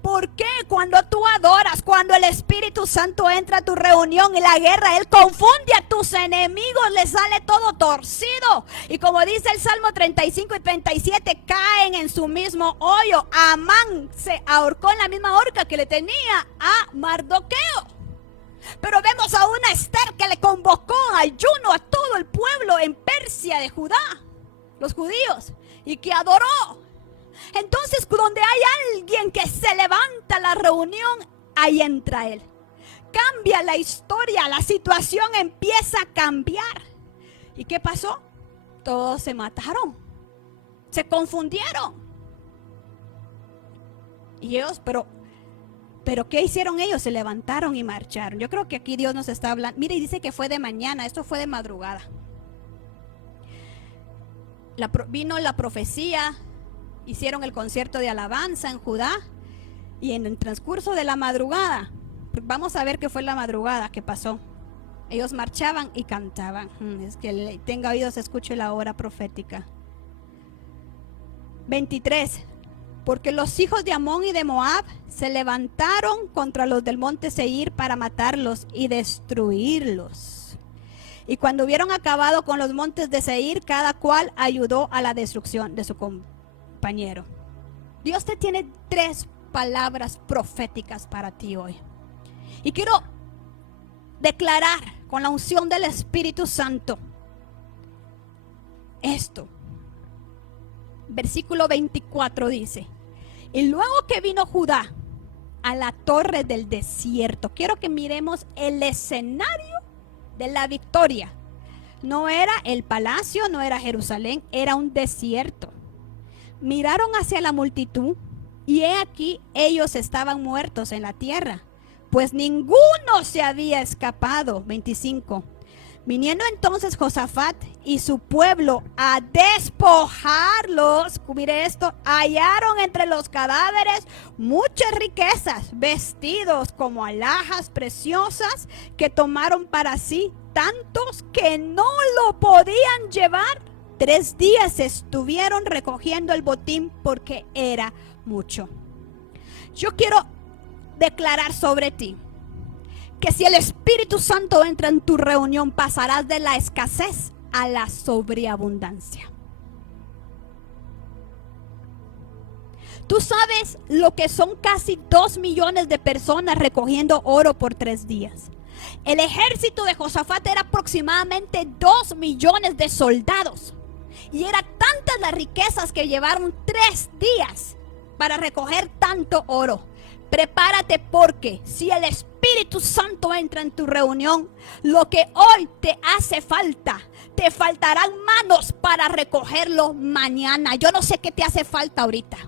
¿Por qué? Cuando tú adoras, cuando el Espíritu Santo entra a tu reunión y la guerra, Él confunde a tus enemigos, les sale todo torcido. Y como dice el Salmo 35 y 37, caen en su mismo hoyo. Amán se ahorcó en la misma horca que le tenía a Mardoqueo. Pero vemos a una Esther que le convocó a ayuno a todo el pueblo en Persia de Judá, los judíos, y que adoró. Entonces, donde hay alguien que se levanta la reunión, ahí entra él. Cambia la historia, la situación empieza a cambiar. ¿Y qué pasó? Todos se mataron, se confundieron. Y ellos, pero ¿qué hicieron ellos? Se levantaron y marcharon. Yo creo que aquí Dios nos está hablando. Mire, dice que fue de mañana, esto fue de madrugada. Vino la profecía. Hicieron el concierto de alabanza en Judá, y en el transcurso de la madrugada, vamos a ver qué fue la madrugada que pasó. Ellos marchaban y cantaban. Es que tenga oídos, escuche la hora profética. 23. Porque los hijos de Amón y de Moab se levantaron contra los del monte Seir para matarlos y destruirlos. Y cuando hubieron acabado con los montes de Seir, cada cual ayudó a la destrucción de su compañero. Dios te tiene 3 palabras proféticas para ti hoy. Y quiero declarar con la unción del Espíritu Santo esto. Versículo 24 dice: y luego que vino Judá a la torre del desierto. Quiero que miremos el escenario de la victoria. No era el palacio, no era Jerusalén, era un desierto. Miraron hacia la multitud, y he aquí ellos estaban muertos en la tierra, pues ninguno se había escapado. 25. Viniendo entonces Josafat y su pueblo a despojarlos, mire esto, hallaron entre los cadáveres muchas riquezas, vestidos como alhajas preciosas, que tomaron para sí tantos que no lo podían llevar. 3 días estuvieron recogiendo el botín porque era mucho. Yo quiero declarar sobre ti que si el Espíritu Santo entra en tu reunión, pasarás de la escasez a la sobreabundancia. Tú sabes lo que son casi 2 millones de personas recogiendo oro por 3 días. El ejército de Josafat era aproximadamente 2 millones de soldados. Y eran tantas las riquezas que llevaron 3 días para recoger tanto oro. Prepárate, porque si el Espíritu Santo entra en tu reunión, lo que hoy te hace falta, te faltarán manos para recogerlo mañana. Yo no sé qué te hace falta ahorita.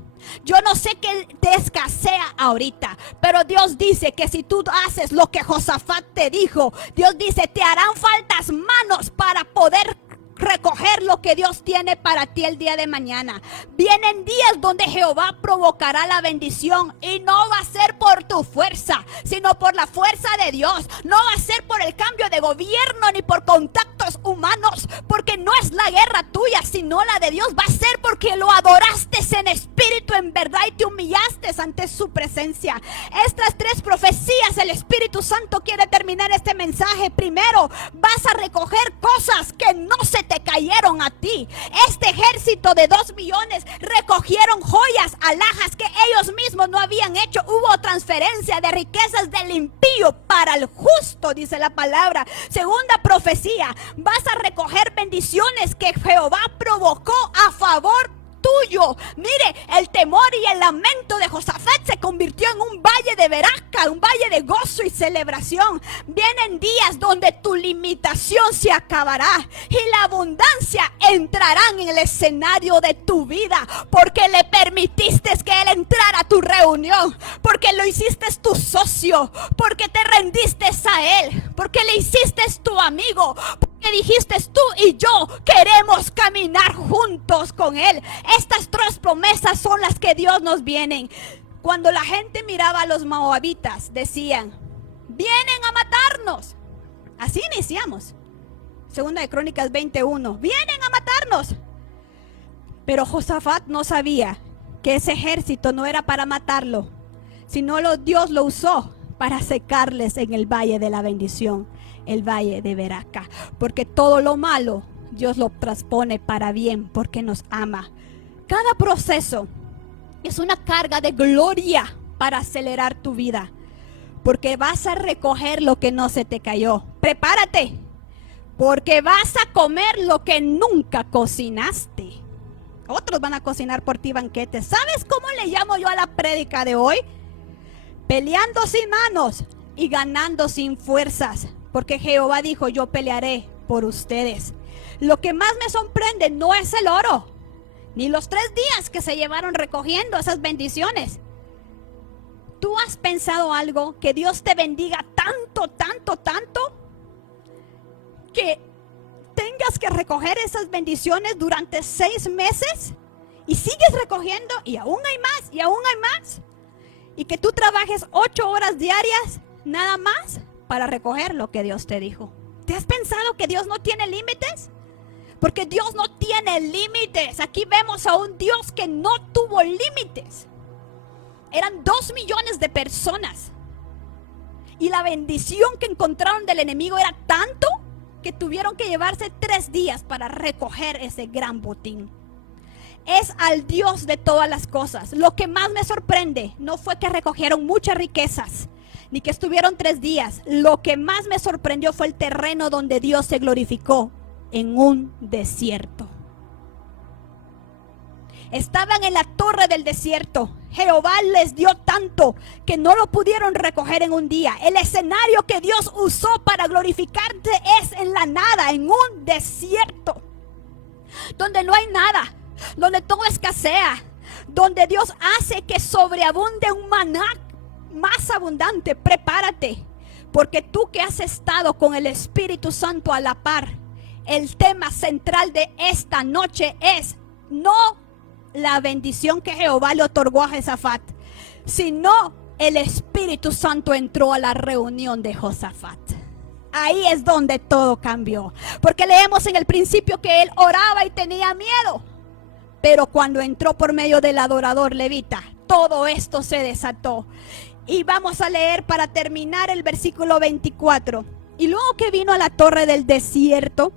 Yo no sé qué te escasea ahorita, pero Dios dice que si tú haces lo que Josafat te dijo, Dios dice, te harán faltas manos para poder recoger lo que Dios tiene para ti el día de mañana. Vienen días donde Jehová provocará la bendición, y no va a ser por tu fuerza, sino por la fuerza de Dios. No va a ser por el cambio de gobierno ni por contactos humanos, porque no es la guerra tuya, sino la de Dios. Va a ser porque lo adoraste en espíritu en verdad y te humillaste ante su presencia. Estas 3 profecías, el Espíritu Santo quiere terminar este mensaje. Primero, vas a recoger cosas que no se te cayeron a ti. Este ejército de 2 millones recogieron joyas, alhajas que ellos mismos no habían hecho. Hubo transferencia de riquezas del impío para el justo, dice la palabra. Segunda profecía, vas a recoger bendiciones que Jehová provocó a favor tuyo. Mire, el temor y el lamento de Josafat se convirtió en un valle de veraca, un valle de gozo y celebración. Vienen días donde tu limitación se acabará y la abundancia entrarán en el escenario de tu vida, porque le permitiste que Él entrara a tu reunión, porque lo hiciste tu socio, porque te rendiste a Él, porque le hiciste tu amigo, porque dijiste tú y yo queremos caminar juntos con Él. Estas 3 promesas son las que Dios nos vienen. Cuando la gente miraba a los moabitas, decían: vienen a matarnos. Así iniciamos. Segunda de Crónicas 21. Vienen a matarnos. Pero Josafat no sabía que ese ejército no era para matarlo, sino Dios lo usó para secarles en el valle de la bendición, el valle de Veraca. Porque todo lo malo Dios lo transpone para bien, porque nos ama. Cada proceso es una carga de gloria para acelerar tu vida, porque vas a recoger lo que no se te cayó. Prepárate, porque vas a comer lo que nunca cocinaste. Otros van a cocinar por ti banquetes. ¿Sabes cómo le llamo yo a la prédica de hoy? Peleando sin manos y ganando sin fuerzas, porque Jehová dijo: yo pelearé por ustedes. Lo que más me sorprende no es el oro, ni los 3 días que se llevaron recogiendo esas bendiciones. ¿Tú has pensado algo? Que Dios te bendiga tanto, tanto, tanto, que tengas que recoger esas bendiciones durante 6 meses y sigues recogiendo, y aún hay más, y aún hay más. Y que tú trabajes 8 horas diarias nada más para recoger lo que Dios te dijo. ¿Te has pensado que Dios no tiene límites? Porque Dios no tiene límites. Aquí vemos a un Dios que no tuvo límites. Eran 2 millones de personas. Y la bendición que encontraron del enemigo era tanto que tuvieron que llevarse 3 días para recoger ese gran botín. Es al Dios de todas las cosas. Lo que más me sorprende no fue que recogieron muchas riquezas, ni que estuvieron 3 días. Lo que más me sorprendió fue el terreno donde Dios se glorificó, en un desierto. Estaban en la torre del desierto. Jehová les dio tanto que no lo pudieron recoger en un día. El escenario que Dios usó para glorificarse es en la nada, en un desierto, donde no hay nada, donde todo escasea, donde Dios hace que sobreabunde un maná más abundante. Prepárate, porque tú que has estado con el Espíritu Santo a la par, el tema central de esta noche es no la bendición que Jehová le otorgó a Josafat, sino el Espíritu Santo entró a la reunión de Josafat. Ahí es donde todo cambió, porque leemos en el principio que él oraba y tenía miedo, pero cuando entró por medio del adorador levita, todo esto se desató. Y vamos a leer para terminar el versículo 24. Y luego que vino a la torre del desierto,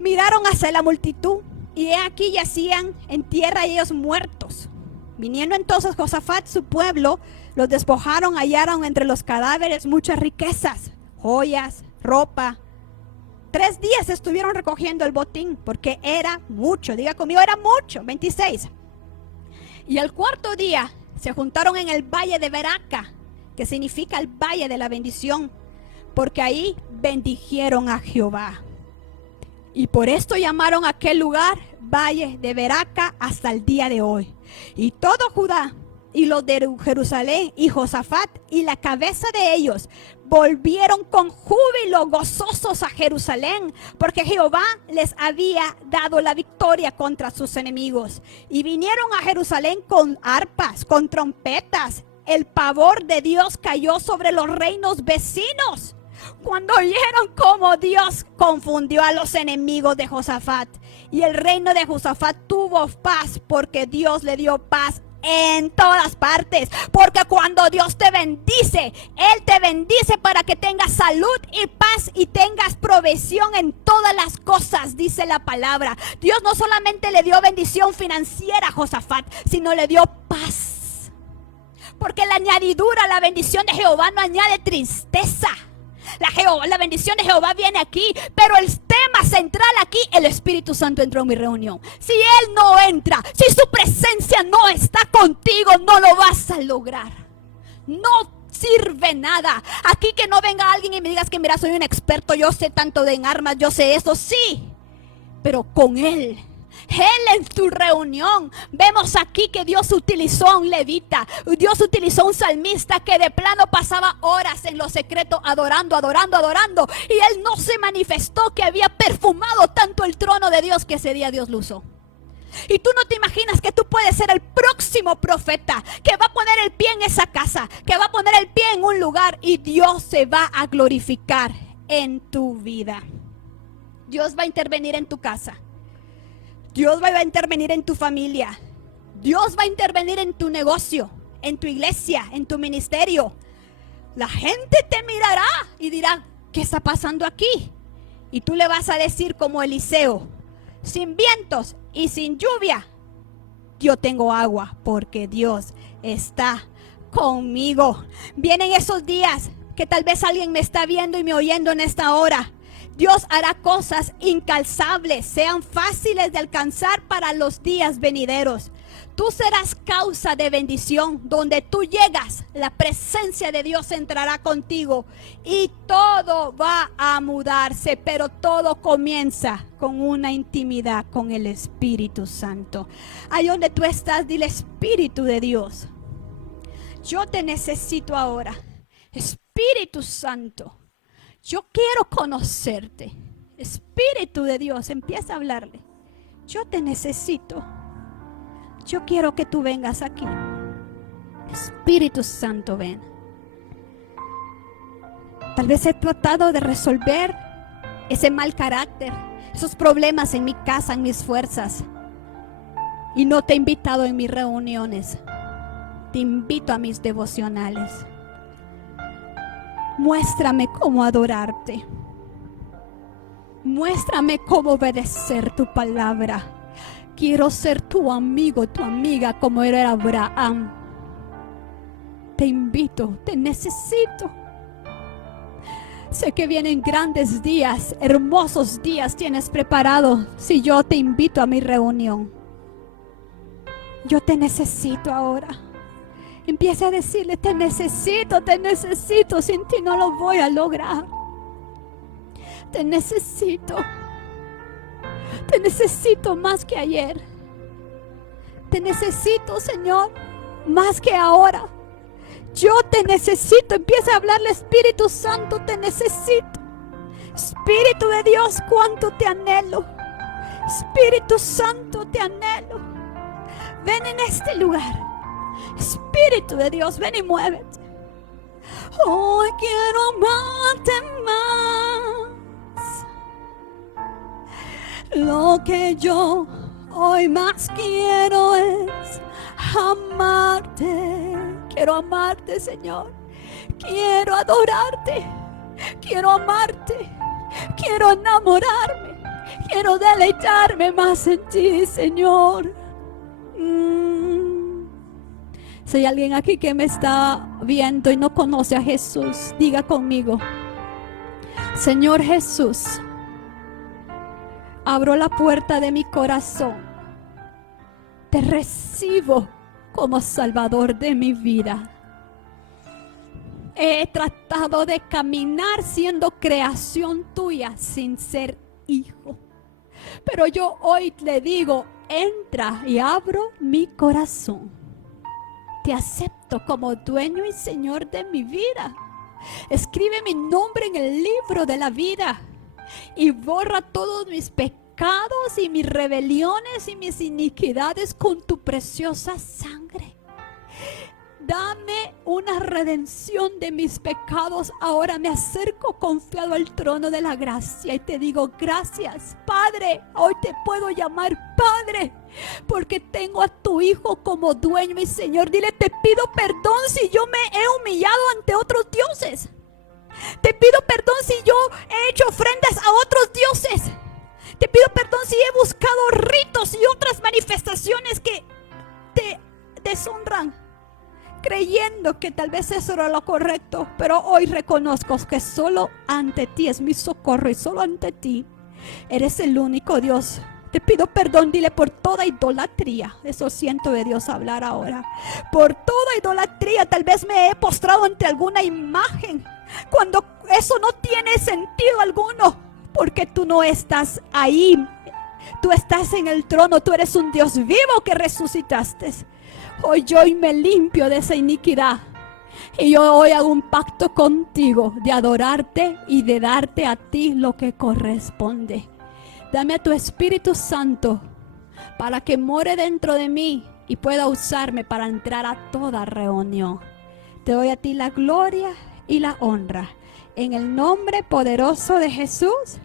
miraron hacia la multitud, y he aquí yacían en tierra ellos muertos. Viniendo entonces Josafat, su pueblo, los despojaron, hallaron entre los cadáveres muchas riquezas, joyas, ropa. 3 días estuvieron recogiendo el botín, porque era mucho. Diga conmigo, era mucho. 26. Y al 4.º día se juntaron en el valle de Veraca, que significa el valle de la bendición, porque ahí bendijeron a Jehová. Y por esto llamaron a aquel lugar Valle de Veraca hasta el día de hoy. Y todo Judá y los de Jerusalén y Josafat y la cabeza de ellos volvieron con júbilo gozosos a Jerusalén, porque Jehová les había dado la victoria contra sus enemigos. Y vinieron a Jerusalén con arpas, con trompetas. El pavor de Dios cayó sobre los reinos vecinos cuando oyeron cómo Dios confundió a los enemigos de Josafat. Y el reino de Josafat tuvo paz, porque Dios le dio paz en todas partes. Porque cuando Dios te bendice, Él te bendice para que tengas salud y paz y tengas provisión en todas las cosas, dice la palabra. Dios no solamente le dio bendición financiera a Josafat, sino le dio paz. Porque la añadidura, la bendición de Jehová no añade tristeza. La bendición de Jehová viene aquí, pero el tema central aquí, el Espíritu Santo entró en mi reunión. Si Él no entra, si su presencia no está contigo, no lo vas a lograr. No sirve nada. Aquí que no venga alguien y me digas que mira, soy un experto, yo sé tanto de en armas, yo sé eso, sí. Pero con Él en tu reunión, vemos aquí que Dios utilizó a un levita, Dios utilizó a un salmista que de plano pasaba horas en lo secreto adorando, y él no se manifestó que había perfumado tanto el trono de Dios que ese día Dios lo usó. Y tú no te imaginas que tú puedes ser el próximo profeta que va a poner el pie en esa casa, que va a poner el pie en un lugar y Dios se va a glorificar en tu vida. Dios va a intervenir en tu casa. Dios va a intervenir en tu familia. Dios va a intervenir en tu negocio, en tu iglesia, en tu ministerio. La gente te mirará y dirá, ¿qué está pasando aquí? Y tú le vas a decir como Eliseo, sin vientos y sin lluvia, yo tengo agua porque Dios está conmigo. Vienen esos días que tal vez alguien me está viendo y me oyendo en esta hora. Dios hará cosas incalzables, sean fáciles de alcanzar para los días venideros. Tú serás causa de bendición. Donde tú llegas, la presencia de Dios entrará contigo y todo va a mudarse, pero todo comienza con una intimidad con el Espíritu Santo. Ahí donde tú estás, dile: Espíritu de Dios, yo te necesito ahora. Espíritu Santo, yo quiero conocerte. Espíritu de Dios, empieza a hablarle. Yo te necesito. Yo quiero que tú vengas aquí. Espíritu Santo, ven. Tal vez he tratado de resolver ese mal carácter, esos problemas en mi casa, en mis fuerzas, y no te he invitado en mis reuniones. Te invito a mis devocionales. Muéstrame cómo adorarte. Muéstrame cómo obedecer tu palabra. Quiero ser tu amigo, tu amiga, como era Abraham. Te invito, te necesito. Sé que vienen grandes días, hermosos días tienes preparado si yo te invito a mi reunión. Yo te necesito ahora. Empieza a decirle: te necesito, sin ti no lo voy a lograr. Te necesito más que ayer. Te necesito, Señor, más que ahora. Yo te necesito. Empieza a hablarle: Espíritu Santo, te necesito. Espíritu de Dios, cuánto te anhelo. Espíritu Santo, te anhelo. Ven en este lugar. Espíritu de Dios, ven y muévete. Hoy quiero amarte más. Lo que yo hoy más quiero es amarte. Quiero amarte, Señor. Quiero adorarte. Quiero amarte. Quiero enamorarme. Quiero deleitarme más en ti, Señor. Si hay alguien aquí que me está viendo y no conoce a Jesús, diga conmigo: Señor Jesús, abro la puerta de mi corazón. Te recibo como Salvador de mi vida. He tratado de caminar siendo creación tuya sin ser hijo. Pero yo hoy le digo: entra, y abro mi corazón. Te acepto como dueño y Señor de mi vida. Escribe mi nombre en el libro de la vida y borra todos mis pecados y mis rebeliones y mis iniquidades con tu preciosa sangre. Dame una redención de mis pecados. Ahora me acerco confiado al trono de la gracia y te digo gracias, Padre. Hoy te puedo llamar Padre porque tengo a tu Hijo como dueño y Señor. Dile, te pido perdón si yo me he humillado ante otros dioses. Te pido perdón si yo he hecho ofrendas a otros dioses. Te pido perdón si he buscado ritos y otras manifestaciones que te deshonran, creyendo que tal vez eso era lo correcto. Pero hoy reconozco que solo ante ti es mi socorro y solo ante ti eres el único Dios. Te pido perdón, dile, por toda idolatría. Eso siento de Dios hablar ahora. Por toda idolatría, tal vez me he postrado ante alguna imagen cuando eso no tiene sentido alguno, porque tú no estás ahí. Tú estás en el trono, tú eres un Dios vivo que resucitaste. Hoy yo me limpio de esa iniquidad y yo hoy hago un pacto contigo de adorarte y de darte a ti lo que corresponde. Dame a tu Espíritu Santo para que more dentro de mí y pueda usarme para entrar a toda reunión. Te doy a ti la gloria y la honra en el nombre poderoso de Jesús.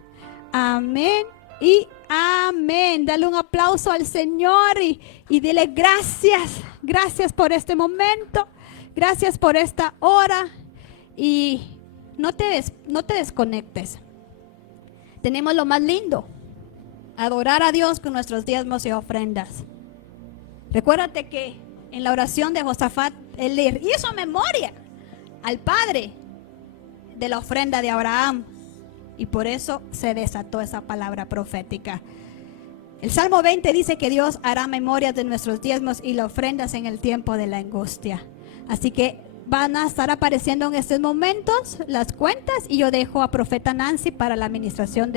Amén y amén. Dale un aplauso al Señor y dile gracias. Gracias por este momento. Gracias por esta hora. Y no te desconectes. Tenemos lo más lindo: adorar a Dios con nuestros diezmos y ofrendas. Recuérdate que en la oración de Josafat, él le hizo memoria al Padre de la ofrenda de Abraham. Y por eso se desató esa palabra profética. El Salmo 20 dice que Dios hará memoria de nuestros diezmos y las ofrendas en el tiempo de la angustia. Así que van a estar apareciendo en estos momentos las cuentas y yo dejo a Profeta Nancy para la administración de